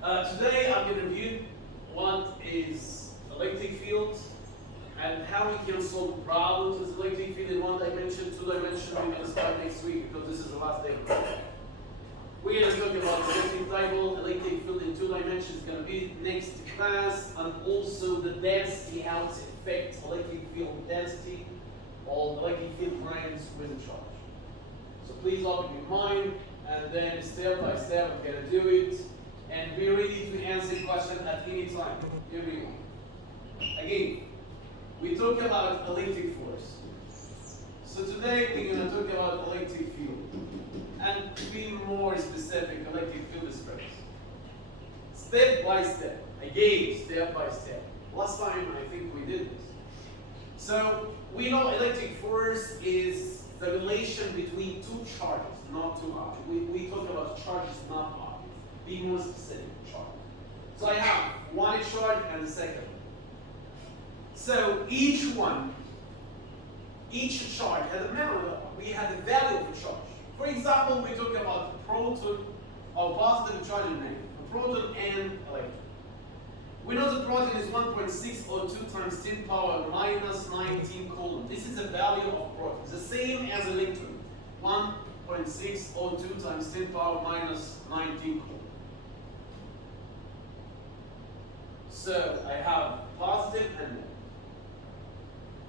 Today I'm going to review what is electric field and how we can solve problems with electric field in 1 dimension, 2 dimension. We're going to start next week because this is the last day. We're going to talk about electric dipole, electric field in 2 dimensions. It's going to be next class, and also the density, how it affects electric field density or electric field lines with a charge. So please open your mind, and then step by step I'm going to do it. And be ready to answer questions at any time. Here we go. Again, we talk about electric force. So today we're going to talk about electric field. And to be more specific, electric field strength. Step by step. Again, step by step. Last time I think we did this. So we know electric force is the relation between two charges, not two objects. We talk about charges, not objects. Be more specific, charge. So I have one charge and the second one. So each charge has a memory. We have the value of the charge. For example, we talk about the proton or positive charge and negative, a proton and electron. We know the proton is 1.602 times 10 power minus 19 coulomb. This is the value of proton. It's the same as electron, 1.602 times 10 power minus 19 coulomb. So I have positive and negative.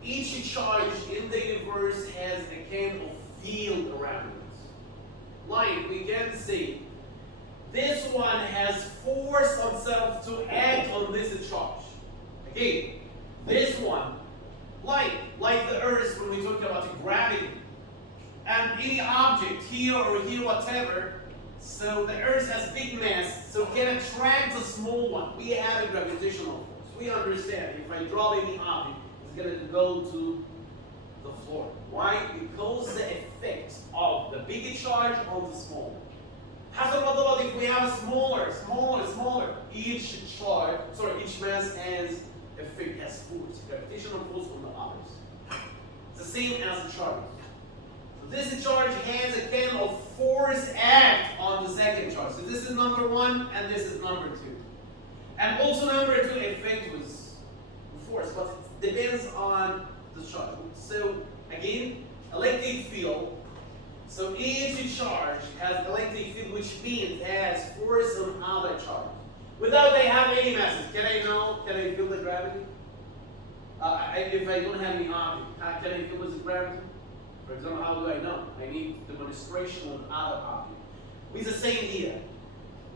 Each charge in the universe has a kind of field around it. Like we can see, this one has force on itself to act on this charge. Again, this one, like the Earth when we talk about gravity, and any object here or here, whatever. So the Earth has big mass, so it can attract a small one. We have a gravitational force. We understand if I drop any object, it's going to go to the floor. Why? Because the effect of the bigger charge on the smaller. What if we have a smaller? Each mass has effect, has force, gravitational force on the others. It's the same as the charge. This charge has a kind of force act on the second charge. So this is number 1 and this is number 2. And also number 2 effect was force, but it depends on the charge. So again, electric field. So each charge has electric field, which means it has force on other charge. Without they have any masses, can I feel the gravity? If I don't have any object, can I feel the gravity? For example, how do I know? I need demonstration on other objects. With the same here,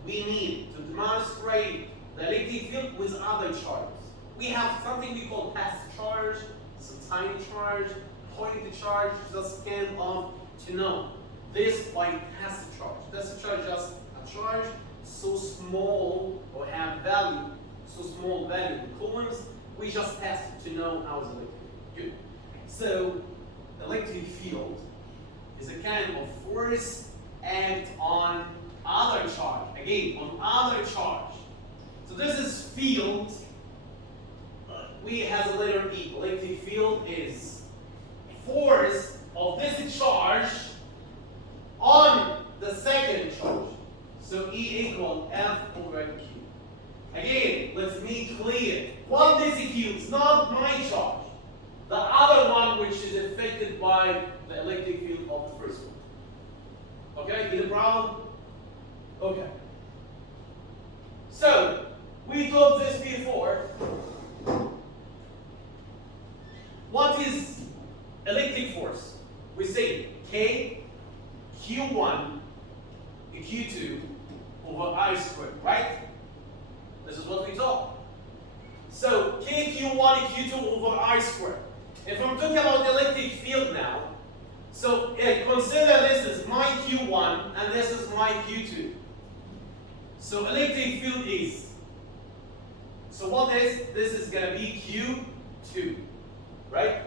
we need to demonstrate the electric field with other charges. We have something we call passive charge, some tiny charge, pointed charge, just kind of to know. This by passive charge. Passive charge is just a charge so small or have value, so small value in coulombs, we just test it to know how it's electric field. Good. So electric field is a kind of force act on other charge. Again, on other charge. So this is field. We have a letter E. Electric field is force of this charge on the second charge. So E equal F over Q. Again, let's make clear. What this Q is not my charge. The other one which is affected by the electric field of the first one. Okay, any problem? Okay. So, we taught this before. What is electric force? We say K, Q1, Q2 over I squared, right? This is what we taught. So, K, Q1, Q2 over I squared. If I'm talking about the electric field now, so consider this is my Q1 and this is my Q2. So electric field is, so what is, this is going to be Q2, right?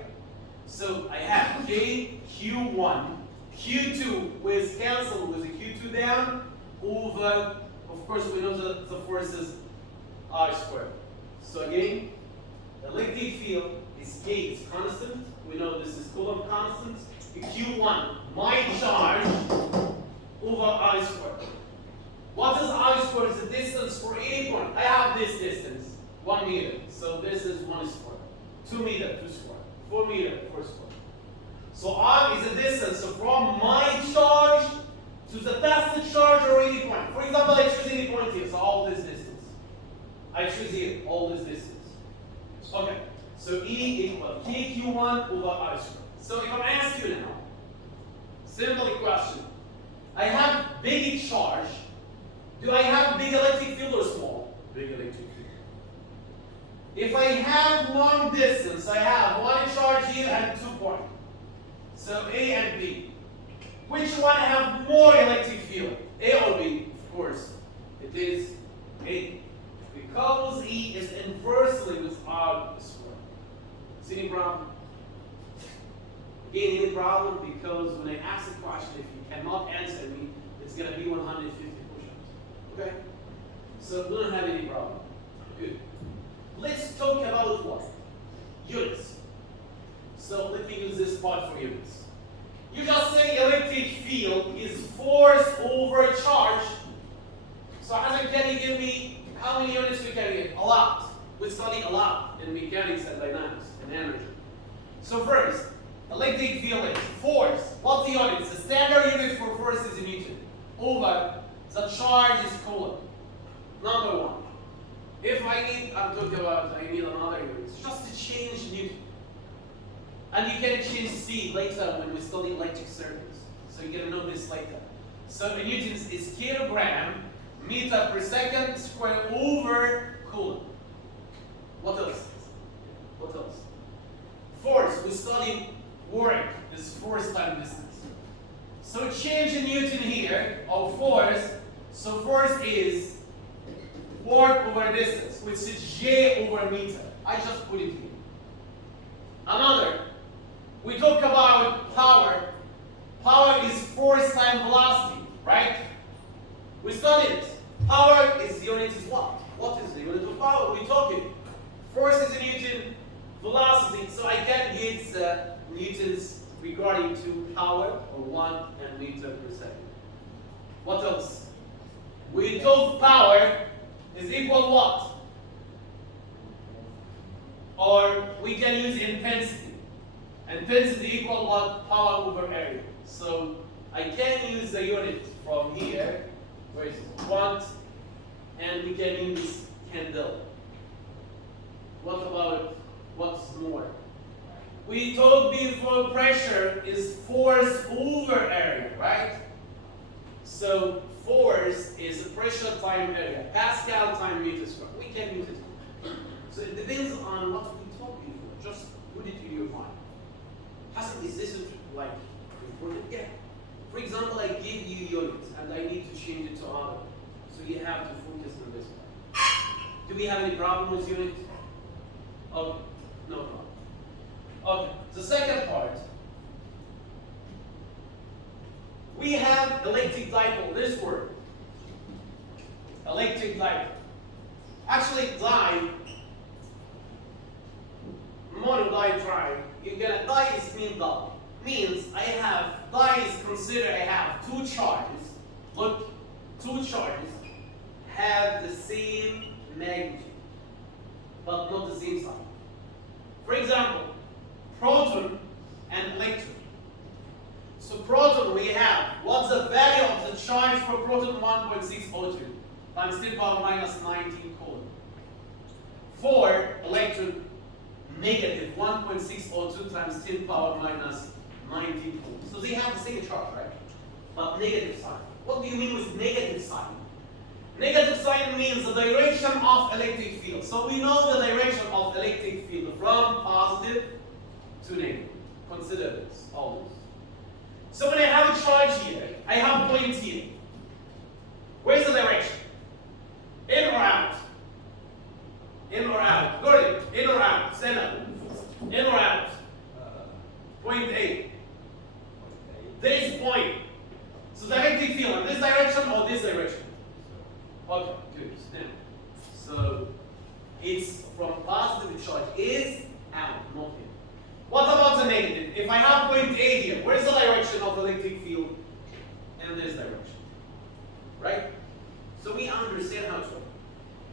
So I have K, Q1, Q2 with cancel with the Q2 down over, of course we know the force is I squared. So again, electric field is K is constant. We know this is Coulomb constant. Q1, my charge over I squared. What is I squared? Is the distance for any point. I have this distance, 1 meter. So this is 1 square. 2 meter, 2 square. 4 meter, 4 square. So R is the distance from my charge to the tested charge or any point. For example, I choose any point here, so all this distance. I choose here, all this distance. Okay, so E equal KQ1 over I squared. So if I'm asking you now, simple question. I have big charge. Do I have big electric field or small? Big electric field. If I have long distance, I have one charge here and 2 points. So A and B. Which one have more electric field? A or B? Of course, it is A. Because E is inversely with R squared. See any problem? Again, any problem? Because when I ask a question, if you cannot answer me, it's going to be 150 push-ups. Okay? So we don't have any problem. Good. Let's talk about what? Units. So let me use this part for units. You just say electric field is force over charge. So Hazard, can you give me how many units we can get? A lot. We study a lot in mechanics and dynamics and energy. So first, electric field is force. What's the unit? The standard unit for force is Newton. Over the charge is Coulomb. Number one. If I need, I'm talking about, I need another unit. It's just to change Newton. And you can change speed later when we study electric circuits. So you're going to know this later. So Newton is kilogram meter per second square over Coulomb. What else? What else? Force, we study work is force time distance. So change in Newton here of force. So force is work over distance, which is J over meter. I just put it here. Another, we talk about power. Power is force times velocity, right? We studied it. Power is the unit is what? What is the unit of power? We're talking. Force is in Newton, velocity. So I can get newtons regarding to power or 1 meter per second. What else? We told power is equal what? Or we can use intensity. Intensity equal what? Power over area. So I can use the unit from here, where is it? Watt, and we can use candle. What about what's more? We told before pressure is force over area, right? So force is pressure time area, Pascal time meter square. We can use it. So it depends on what we talked before. Just put it in your mind. Is this like important? Yeah. For example, I give you units and I need to change it to other. So you have to focus on this part. Do we have any problem with unit? Okay, no problem. Okay, the second part. We have electric dipole, this word. Electric dipole. Actually, monoditride. You get a di is mean double. Means I have, di is consider I have two charges. Look, two charges have the same magnitude, but not the same sign. For example, proton and electron. So proton we have, what's the value of the charge for proton? 1.602 times 10 power minus 19 coulomb. For electron, negative 1.602 times 10 power minus 19 coulomb. So they have the same charge, right? But negative sign. What do you mean with negative sign? Negative sign means the direction of electric field. So we know the direction of electric field from positive to negative. Consider this, always. So when I have a charge here, I have point here. Where's the direction? In or out? In or out? Good. In or out? Center. In or out? Point A. This point. So the electric field in this direction or this direction? Okay, good. Now, so it's from positive charge is out, not in. What about the negative? If I have point A here, where's the direction of the electric field? In this direction. Right? understand how to work.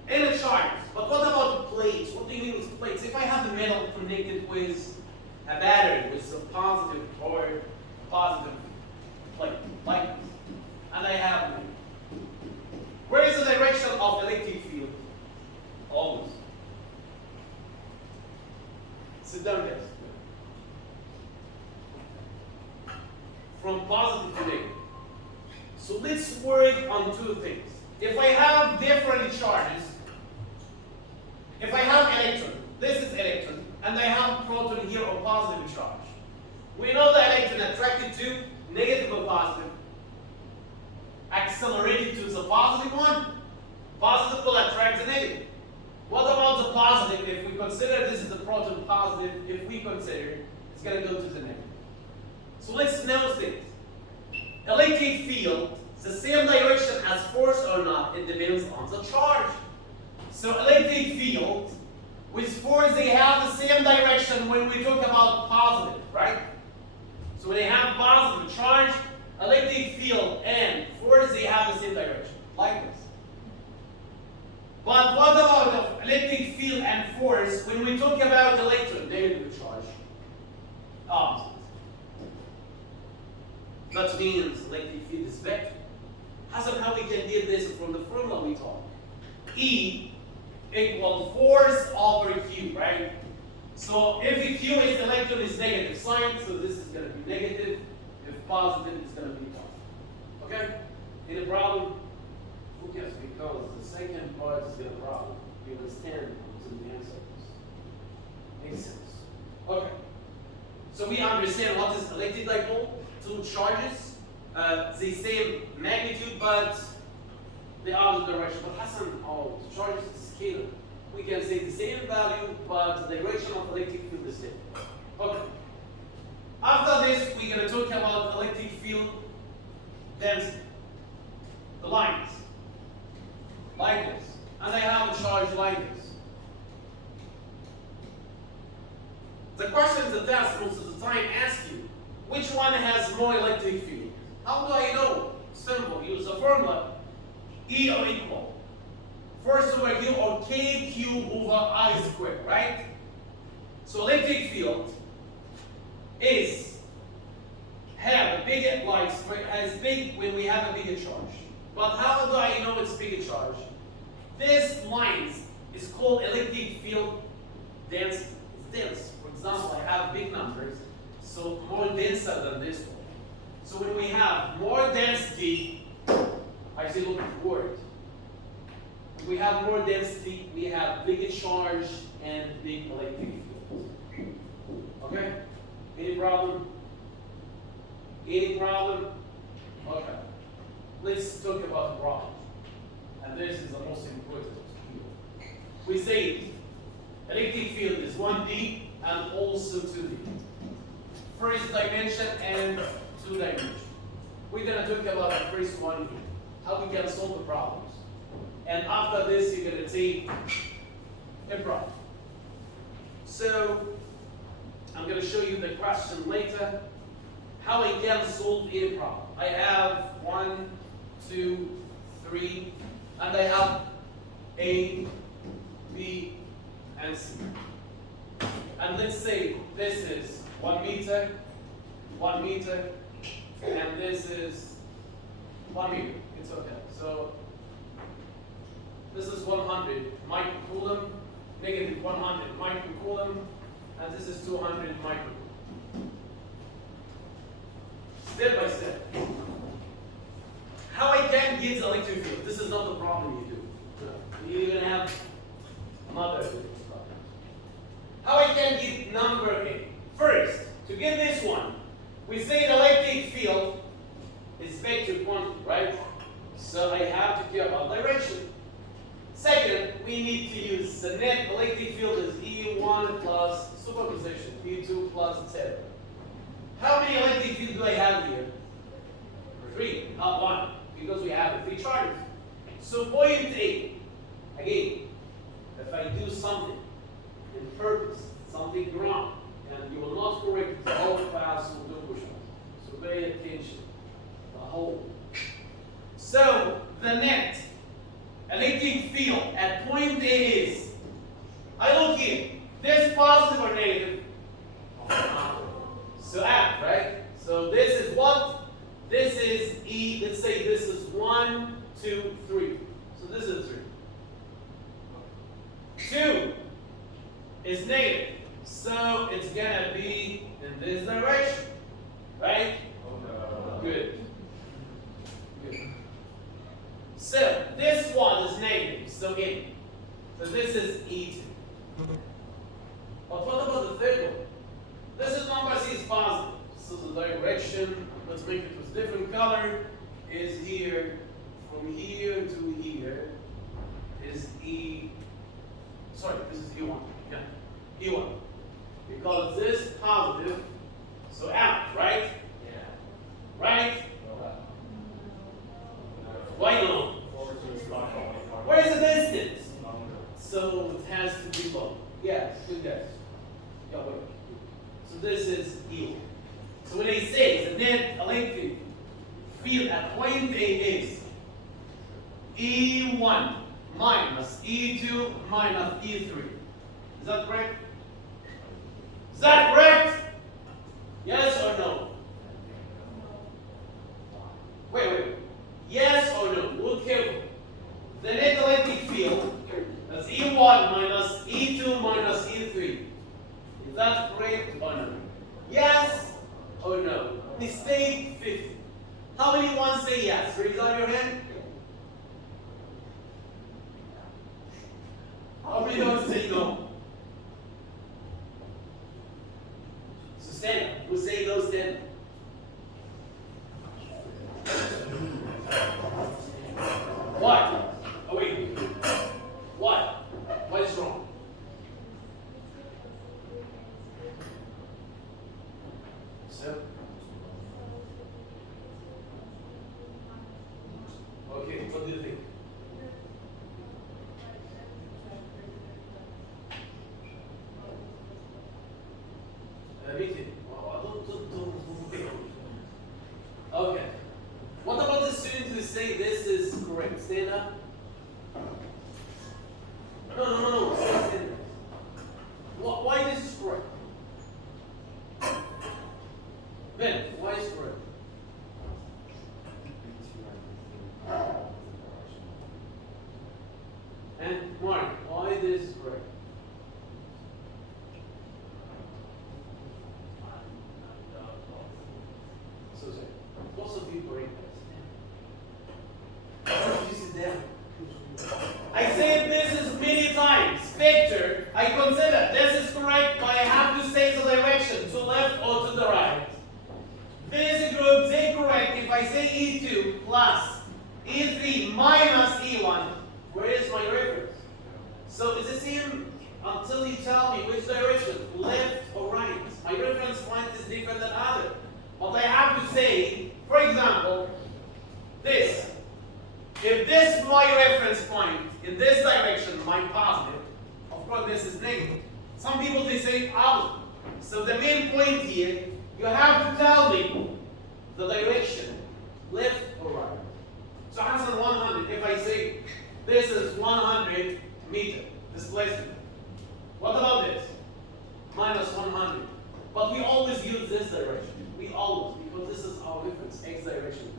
And the charges. But what about the plates? What do you mean with plates? If I have the metal connected with a battery with a positive or a positive plate, like this, and I have, where is the direction of electric field? Always. Sit down, guys. From positive to negative. So let's work on two things. If I have different charges, if I have electron, this is electron, and I have proton here or positive charge. We know the electron attracted to negative or positive, accelerated to the positive one, positive will attract the negative. What about the positive? If we consider this is the proton positive, if we consider it's going to go to the negative. So let's know things. Electric field, the same direction as force or not, it depends on the charge. So electric field with force, they have the same direction when we talk about positive, right? So when they have positive charge, electric field and force, they have the same direction, like this. But what about electric field and force when we talk about electron, negative charge, opposite? That means electric field is vector. Somehow we can get this from the formula we taught. E equal force over Q, right? So if the Q is electron is negative sign, so this is going to be negative. If positive, it's going to be positive. Okay? Any problem? Yes, because the second part is going to problem. You understand what's in the answer. Makes sense. Okay. So we understand what is electric dipole. Two charges, the same magnitude, but the opposite direction. But Hassan, oh, the charge is scalar. We can say the same value, but the direction of electric field is different. Okay. After this, we're going to talk about electric field density. The lines. Like this. And I have a charge like this. The questions the test most of the time ask you, which one has more electric field? How do I know? Simple. Use the formula. E or equal. Force over Q or K cube over I squared, right? So electric field have a bigger, like as big when we have a bigger charge. But how do I know it's bigger charge? This lines is called electric field density. It's dense. For example, I have big numbers. So more denser than this one. So when we have more density, I say look at the word. When we have more density, we have bigger charge and big electric field. Okay? Any problem? Any problem? Okay. Let's talk about the problem. And this is the most important. We say electric field is 1D and also 2D. First dimension and 2 dimension. We're going to talk about the first one, how we can solve the problems. And after this, you're going to take a problem. So, I'm going to show you the question later, how I can solve a problem. I have 1, 2, 3, and I have A, B, and C. And let's say this is 1 meter, 1 meter, and this is 1 meter. It's okay. So this is 100 microcoulomb, negative 100 microcoulomb, and this is 200 microcoulomb. Step by step. How I can get the electric field? This is not the problem you do. You're going to have another problem. How I can get number A? First, to get this one, we say the electric field is vector quantity, right? So I have to care about direction. Second, we need to use the net electric field is E1 plus superposition, E2 plus etc. How many electric fields do I have here? 3, not 1, because we have the 3 charges. So point A, again, if I do something in purpose, something wrong, and you will not correct the whole class will do push-ups. So pay attention. The whole. So the net 2, 3. So this is 3. 2 is negative. So it's gonna be in this direction. Right? Good. Good. So this one is negative. So in. So this is E2. But what about the third one? This is number C is positive. So the direction, let's make it with different color, is here. From here to here is E. Sorry, this is E1. Yeah. E1. Because this positive, so out, right? Yeah. Right? Why no? Where is the distance? So it has to be low. Yes, good guess. Yeah, wait. So this is E1. So when they say the net electric field at point A is E1 minus E2 minus E3. Is that correct? Is that correct? Yes or no? Wait. Yes or no? Look carefully. The net electric field, that's E1 minus E2 minus E3. Is that correct or no? Yes or no? Mistake 50. How many ones say yes? Raise up your hand. How many don't say no? So stand up. Who say no, stand up. What? Oh wait. What? What is wrong? So? Okay, what do you think? Me too. Okay. What about the students who say this is correct? Stand up. No. Stand up. Why this is correct? Ben, why is correct? And Mark, why this is correct? So sorry. Most of you correct. You sit down. I said this is many times. Victor, I consider this is correct, but I have to say the direction, to left or to the right. This group is correct if I say E2 plus E3 minus E1. Where is my reference? So it's the same until you tell me which direction, left or right. My reference point is different than other. But I have to say, for example, this. If this is my reference point in this direction, my positive, of course this is negative. Some people they say opposite. So the main point here, you have to tell me the direction, left or right. So answer 100. If I say this is 100 meter displacement, what about this? Minus 100. But we always use this direction. We always, because this is our reference, x direction.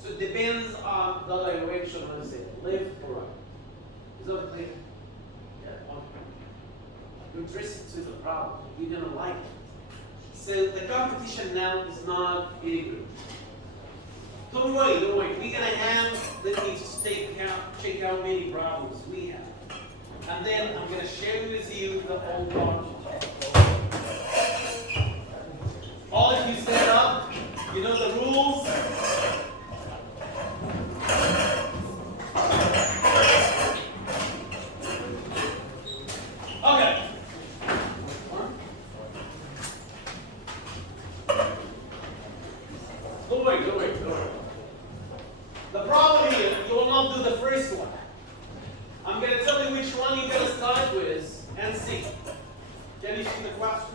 So it depends on the direction, I say, left or right. Is that clear? Yeah, okay. You're interested to the problem. You're gonna like it. So the competition now is not any good. Don't worry. We're gonna have, let me just check how many problems we have. And then I'm gonna share with you the whole problem. All of you stand up, you know the rules. Okay. Don't worry. The problem here, you will not do the first one. I'm going to tell you which one you're going to start with and see. Can you see the question?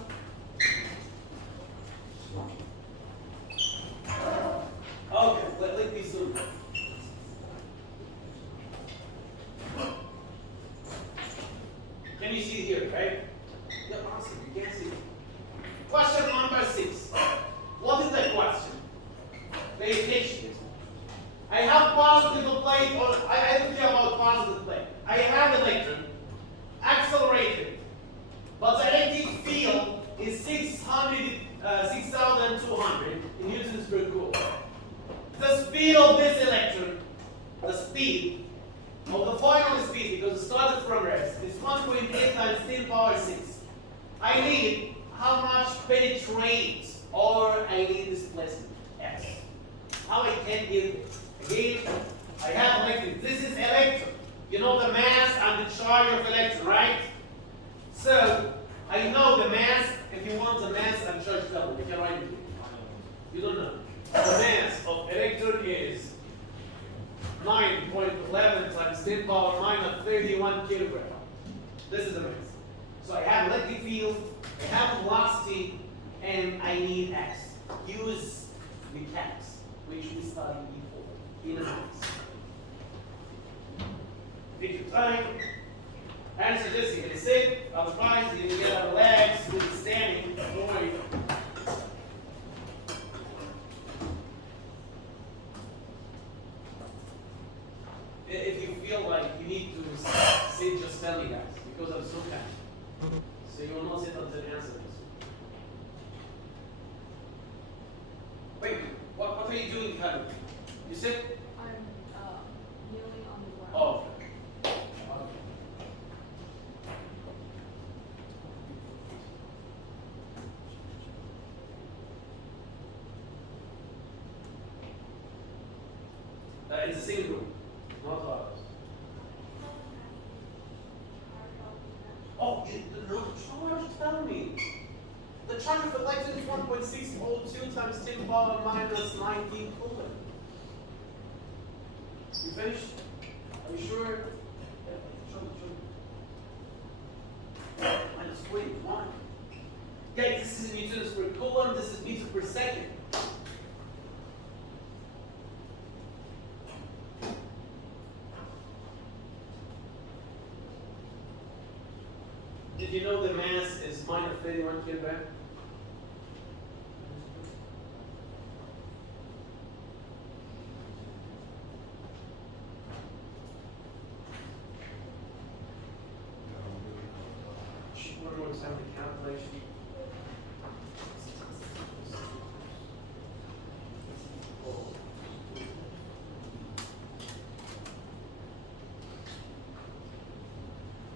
positive plate, or I don't care about positive plate. I have electron accelerated, but the electric field is 6,200 newtons per coulomb. The speed of this electron, the speed of the final speed, because it started from rest, is 1.8 times 10 power 6. I need how much penetrates, or I need displacement, S. How I can give this? Again, I have electron. This is electron. You know the mass and the charge of electron, right? So, I know the mass. If you want the mass and charge level, you can write it. You don't know. The mass of electron is 9.11 times 10 power minus 31 kilogram. This is the mass. So I have electric field, I have velocity, and I need X. Use mechanics, which we studied before in a mass. Take your time. Answer this, you're going to sit, otherwise you're going to get out of legs, you're going to be standing. Don't worry. If you feel like you need to sit, just tell me, guys, because I'm so kind. So you will not sit until the answer this. Wait, what are you doing, Karen? You sit? I'm kneeling on the ground. Oh. It's the same room, not ours. Oh, the charge, tell me. The charge of electron is 1.602 times 10 power minus 19 coulomb. You finished? Are you sure? Yeah, show me. Minus 21. Guys, this is newtons per coulomb, this is meters per second. Did you know the mass is minus 31 kilogram? One more time the calculation.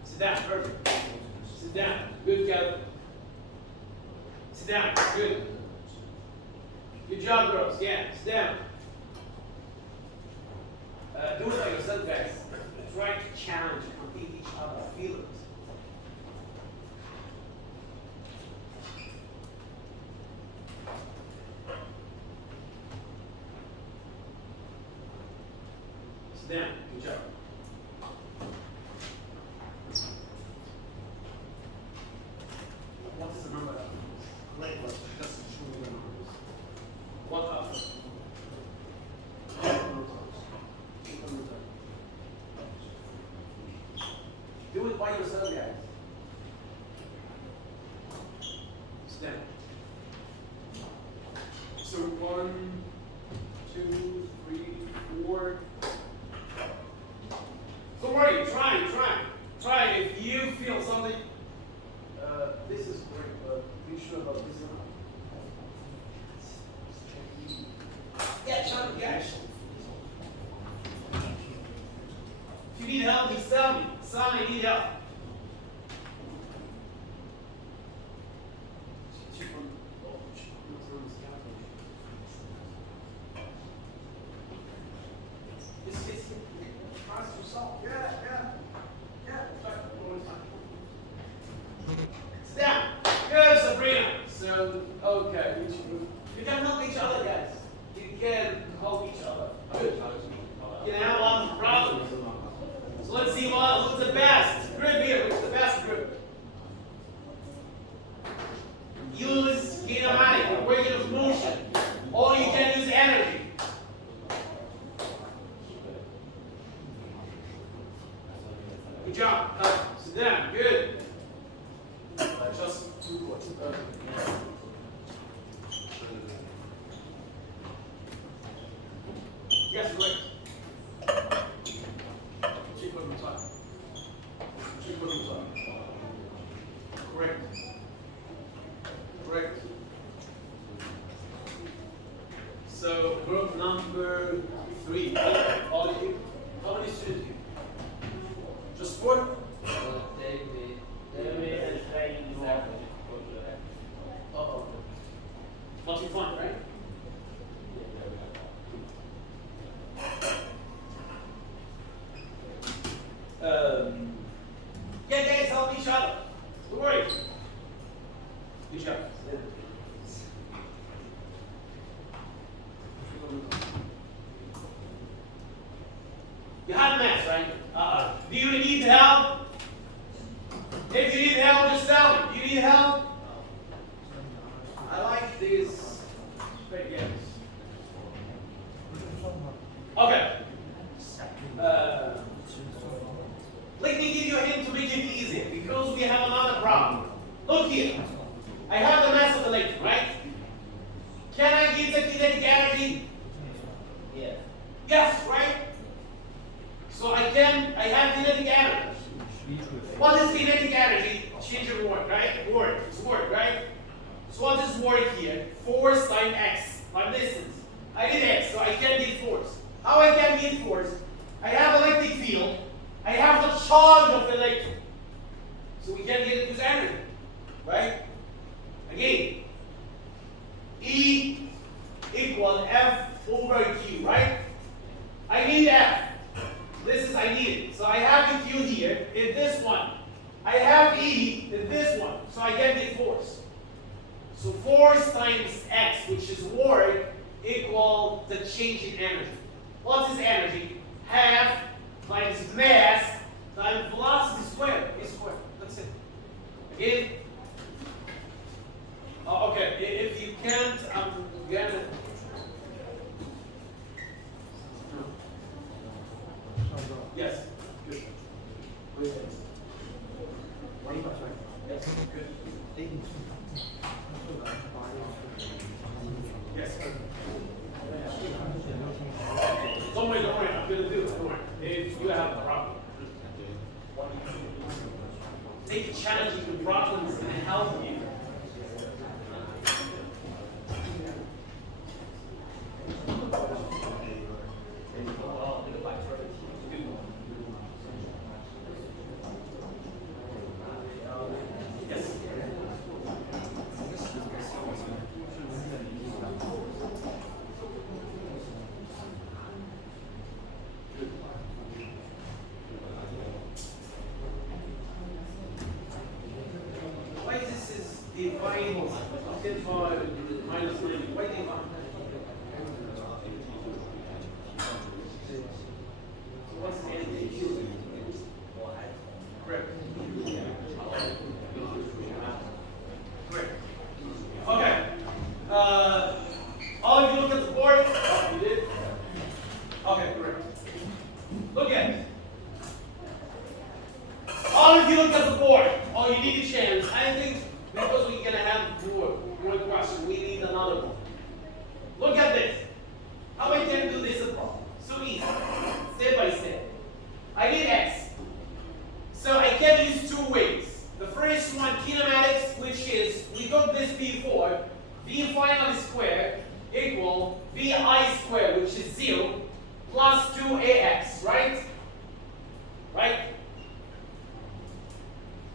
Sit down, perfect. Sit down. Good, Calvin. Sit down. Good. Good job, girls. Yeah, sit down. Do it like yourself, guys. Try to challenge and compete each other. Feel it. Sit down. Good job. What is the number of labels? Just show me the numbers. What are do it by yourself, guys. Stand. So 1, 2, 3, 4. Don't worry, try. If you feel something. This is great, but be sure about this one. Yeah, John, yeah. If you need help, just tell me. Son, I need help. Sit down. Good, Sabrina. So, okay. You can help each other, guys. You can help each other. Good. You can have a lot of problems. So let's see who's the best group here. Who's the best group? Use kinematic, equation of motion, or you can use energy. Good job. Sit down. Good. Just two words. Yes, right. each other. Don't worry. Each other. You have math, right? Do you need help? If you need help, just tell me. Do you need help? I like these spaghettis. Okay. Let me give you a hint to make it easier, because we have another problem. Look here. I have the mass of the electron, right? Can I get the kinetic energy? Yes. Yes, right? So I have kinetic energy. What is kinetic energy? Change your word, right? Word. It's word, right? So what is work here? Force times x, time distance. I did x, so I can get force. How I can get force? I have electric field. I have the charge of the electron. So we can get it with energy, right? Again, E equal F over Q, right? I need F. This is I need it. So I have the Q here in this one. I have E in this one. So I can get force. So force times X, which is work, equal the change in energy. What is energy? Half times mass times velocity squared. A squared. That's it. Again. Oh, okay. If you can't, I'm gonna. Yes. Good. Yes. Good. Yes. Don't worry. I'm gonna do it. Don't worry. If you have a problem, take challenging problems and help you. Yes. Why this is defined 10 power minus 3? Why defined? So what's the energy? Correct. Correct. Okay. All of you look at the board. Oh, you did? Okay, correct. Look at it. All of you look at the board. Oh, you need a chance. I think because we're gonna have more questions, we need another one. Look at this. How I can do this problem? So easy. Step by step. I need X. So I can use two ways. The first one, kinematics, which is, we got this before, V final squared equal VI squared, which is 0, plus 2AX, right? Right?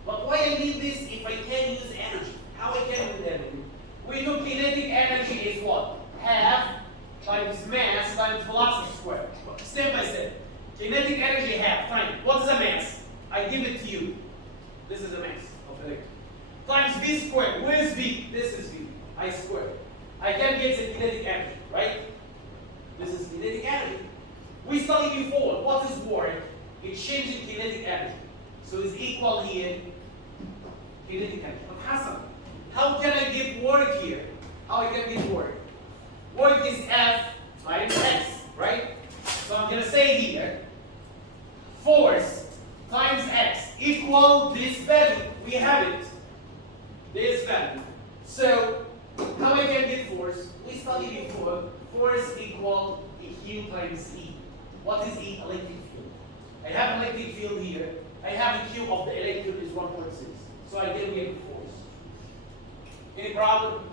But why I need this if I can use energy? How I can use energy? We know kinetic energy is what? Half times mass times velocity squared. Step by step. Kinetic energy half times. What is a mass? I give it to you. This is a mass of electron. Times V squared. Where is V? This is V. I squared. I can get the kinetic energy, right? This is kinetic energy. We studied before. What is work? It's changing kinetic energy. So it's equal here. Kinetic energy. But Hassan, how can I get work here? How I can get work? Work is F times X, right? So I'm going to say here, force times X equal this value. We have it. This value. So how I can get force? We studied before. Force equal Q times E. What is E? Electric field. I have electric field here. I have a Q of the electron is 1.6. So I can get force. Any problem?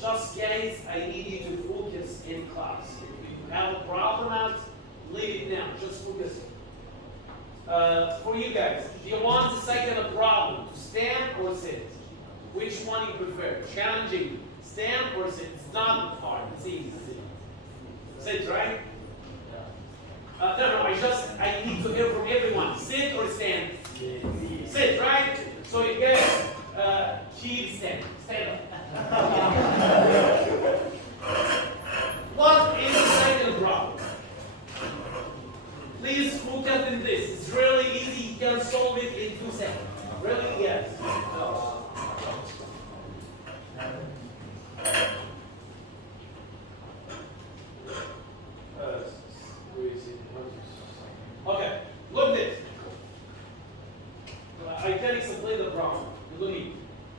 Just guys, I need you to focus in class. If you have a problem out, leave it now. Just focus. For you guys, if you want to second a problem, to stand or sit, which one you prefer? Challenging, stand or sit? It's not hard. It's easy. Sit, right? No, I need to hear from everyone. Sit or Please focus in this. It's really easy. You can solve it in 2 seconds. Really? Yes. No. Okay, look this. I can explain the problem. Look at me.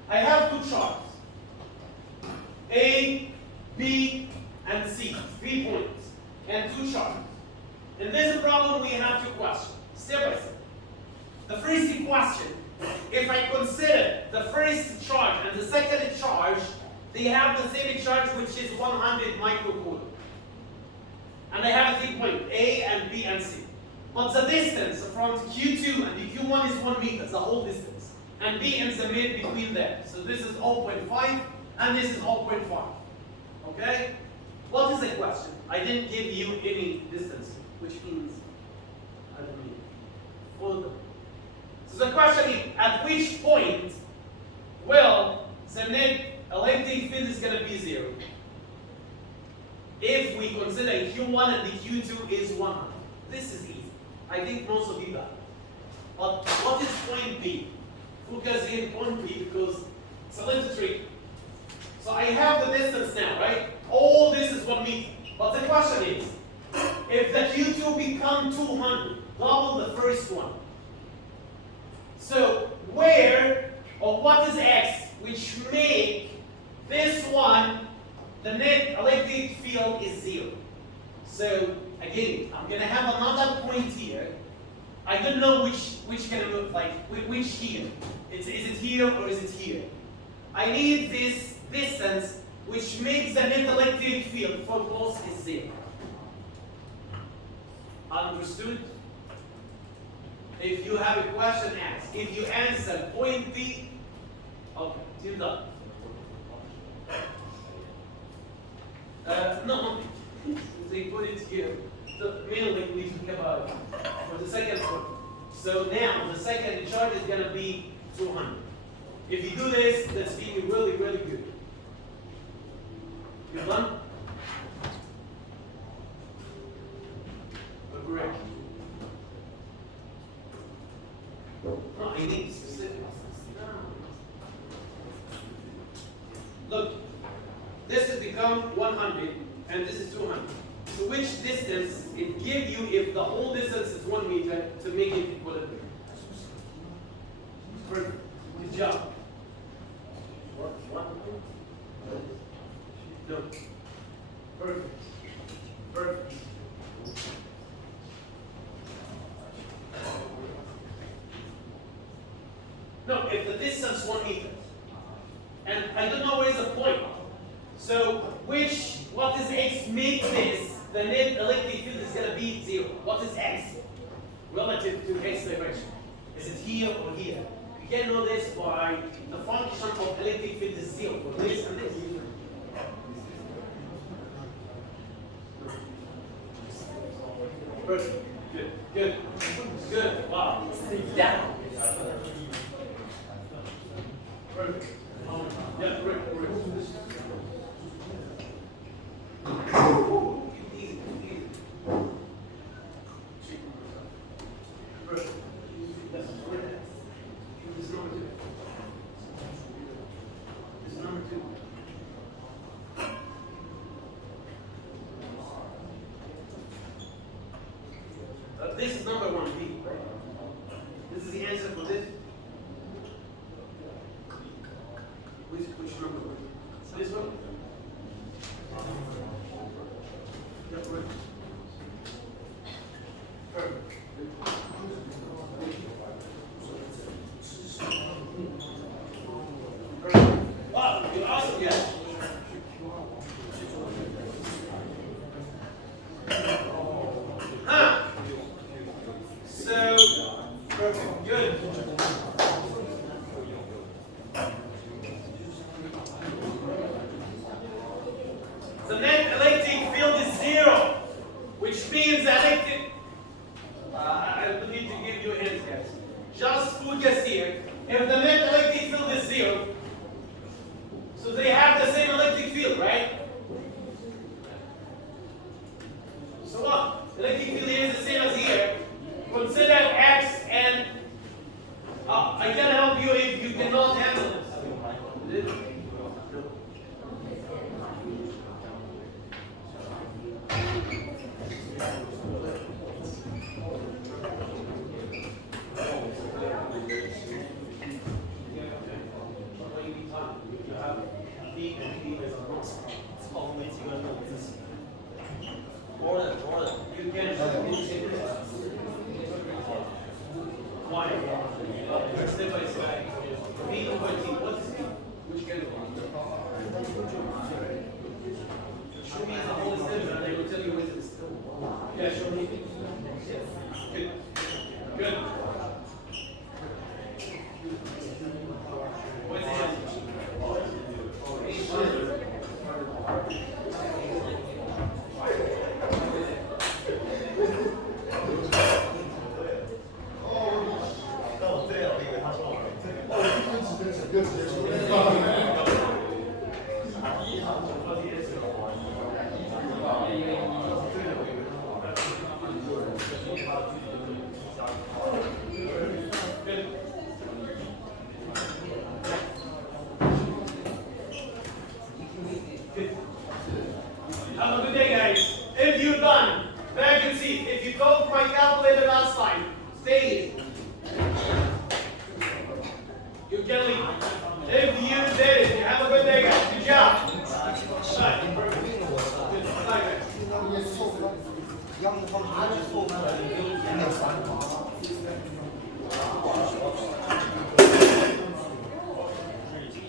I have 2 charts. A, B, and C. 3 points. And 2 charts. In this problem, we have 2 questions. Step by step. The first question, if I consider the first charge and the second charge, they have the same charge, which is 100 microcoulomb. And they have a 3 point, A and B and C. But the distance from Q2 and the Q1 is 1 meter, the whole distance. And B is the mid between them. So this is 0.5 and this is 0.5. Okay? What is the question? I didn't give you any distance, which means I don't need it. So the question is, at which point will the net electric field is going to be 0? If we consider Q1 and the Q2 is 100. This is easy. I think most of you got it. But what is point B? Focus in point B because it's a little tricky. So I have the distance now, right? All this is 1 meter. But the question is, if the Q2 become 200, double the first one. So where or what is X which make this one, the net electric field is 0. So again, I'm gonna have another point here. I don't know which can look like which here. Is it here or is it here? I need this distance which makes the net electric field for both is 0. Understood? If you have a question, ask. If you answer point B, okay, you're done. No, they put it here. So mainly we talk about for the second one. So now the second charge is gonna be 200. If you do this, that's being really, really good. You done? Correct. No, I need specifics. Look, this has become 100 and this is 200. So which distance it gives you if the whole distance is 1 meter to make it equilibrium? Perfect. Good job. What? No. Perfect. Perfect. No, if the distance 1 meter, and I don't know where is the point. So what is X make this? The net electric field is gonna be 0. What is X relative to X direction? Is it here or here? You can know this by the function of electric field is 0 for this and this. Perfect. Good. Good. Good. Wow. Sit down. Perfect. Yeah, great. This is number 1B, right? This is the answer for this. Which number? This one? Yeah, right. Perfect. Perfect. Wow, you're awesome, yeah. Perfect, good. The net electric field is 0, which means electric. I don't need to give you a hint, guys. Just focus here. If the net electric field is 0, so they have the same electric field, right? So what? Electric field here is the same as here. Yeah, sure. Good. Good. What's the answer? Have a good day, guys. If you're done, back and seat. If you told my calculator last time, stay here. You can leave. If you did it, you have a good day, guys. Good job. Bye. Perfect. Good. Bye, guys.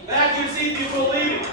Back your seat before leaving.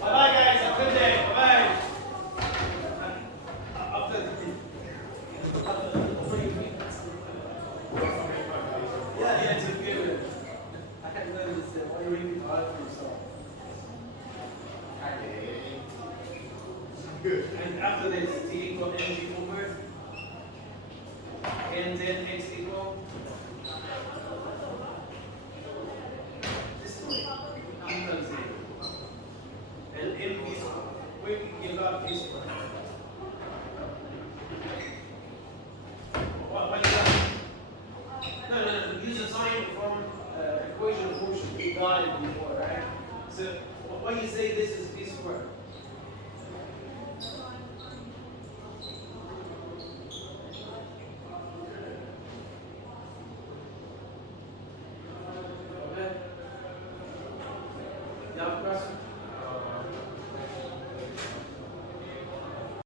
Bye-bye, guys. Have a good day. Bye-bye. Yeah, it's good. I had learned this. Why are you reading hard for yourself? Good. And after this, T equal N equal what? And then X equal? This way. Equals 0. And M is, we give up this one. What is that? No. Use a sign from equation of function. We got it before, right? So, what you say this is this square?